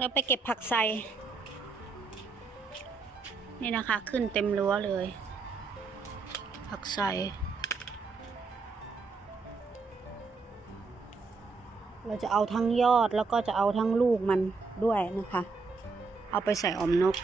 แล้วไปเก็บผักไซนี่นะคะ ขึ้นเต็มรั้วเลย ผักไซเราจะเอาทั้งยอดแล้วก็จะเอาทั้งลูกมันด้วยนะคะ เอาไปใส่อมนก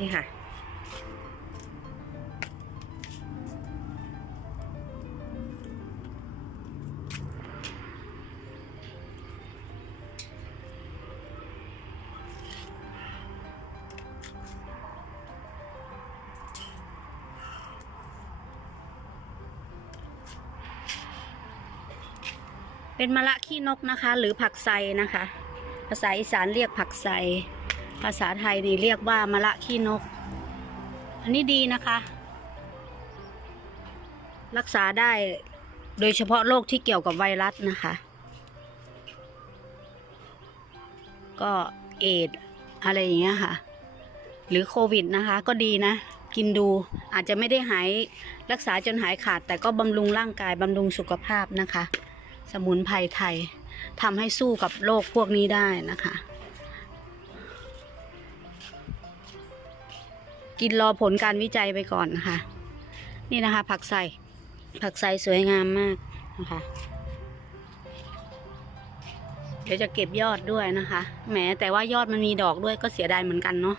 นี่ค่ะ เป็นมะละขี้นกนะคะ หรือผักไซนะคะ ภาษาอีสานเรียกผักไซภาษาไทยนี่เรียกว่ามะละขี้นก อันนี้ดีนะคะ รักษาได้โดยเฉพาะโรคที่เกี่ยวกับไวรัสนะคะ ก็เอดอะไรอย่างเงี้ยค่ะ หรือโควิดนะคะ ก็ดีนะ กินดูอาจจะไม่ได้หายรักษาจนหายขาด แต่ก็บำรุงร่างกายบำรุงสุขภาพนะคะ สมุนไพรไทยทำให้สู้กับโรคพวกนี้ได้นะคะ กินรอผลการวิจัยไปก่อนนะคะ นี่นะคะ ผักใส่ผักใส่สวยงามมากนะคะ เดี๋ยวจะเก็บยอดด้วยนะคะ แหมแต่ว่ายอดมันมีดอกด้วยก็เสียดายเหมือนกันเนาะ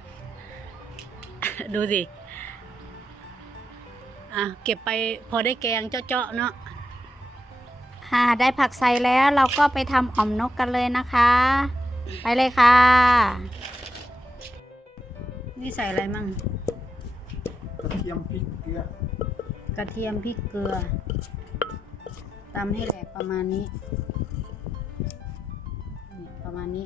ดูสิ อะเก็บไปพอได้แกงเจาะๆเนาะ ค่ะได้ผักใส่แล้วเราก็ไปทำอ่อมนกกันเลยนะคะ ไปเลยค่ะ นี่ใส่อะไรมั่งกระเทียมพริกเกลือกระเทียมพริกเกลือตำให้แหลกประมาณนี้นี่ประมาณนี้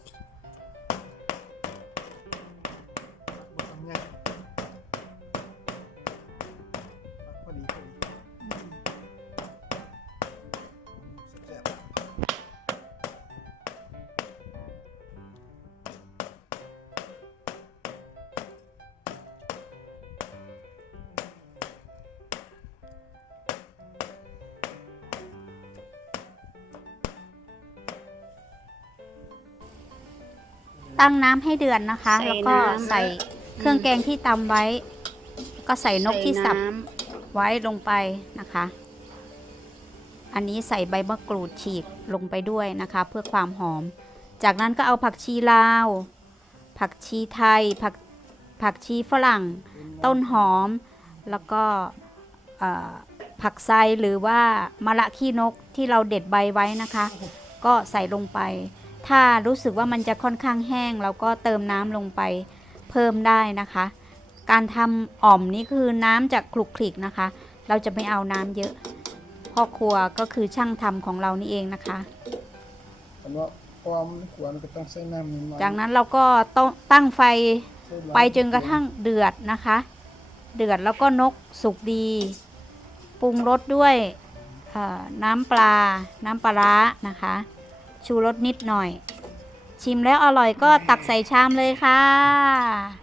ตั้งน้ำให้เดือดนะคะ ใส่แล้วก็น้ำใส่เครื่องแกงที่ตำไว้ ก็ใส่นกที่สับใน้ไว้ลงไปนะคะ อันนี้ใส่ใบมะกรูดฉีกลงไปด้วยนะคะ เพื่อความหอม จากนั้นก็เอาผักชีลาว ผักชีไทย ผักผักชีฝรั่ง ต้นหอม แล้วก็เอ่อผักไซหรือว่ามะละขี้นกที่เราเด็ดใบไว้นะคะ ก็ใส่ลงไป ถ้ารู้สึกว่ามันจะค่อนข้างแห้งเราก็เติมน้ำลงไปเพิ่มได้นะคะ การทำอ่อมนี่คือน้ำจะคลุกคลิกนะคะ เราจะไม่เอาน้ำเยอะพ่อครัวก็คือช่างทำของเรานี่เองนะคะอันว่าความขวานก็ต้องใส่น้ำนิดหน่อยจากนั้นเราก็ต้องตั้งไฟใส่หลายไปจนกระทั่งเดือดนะคะ เดือดแล้วก็นกสุกดี ปรุงรสด้วยเอ่อน้ำปลา น้ำปลาร้านะคะ ชูรสนิดหน่อย ชิมแล้วอร่อยก็ตักใส่ชามเลยค่ะ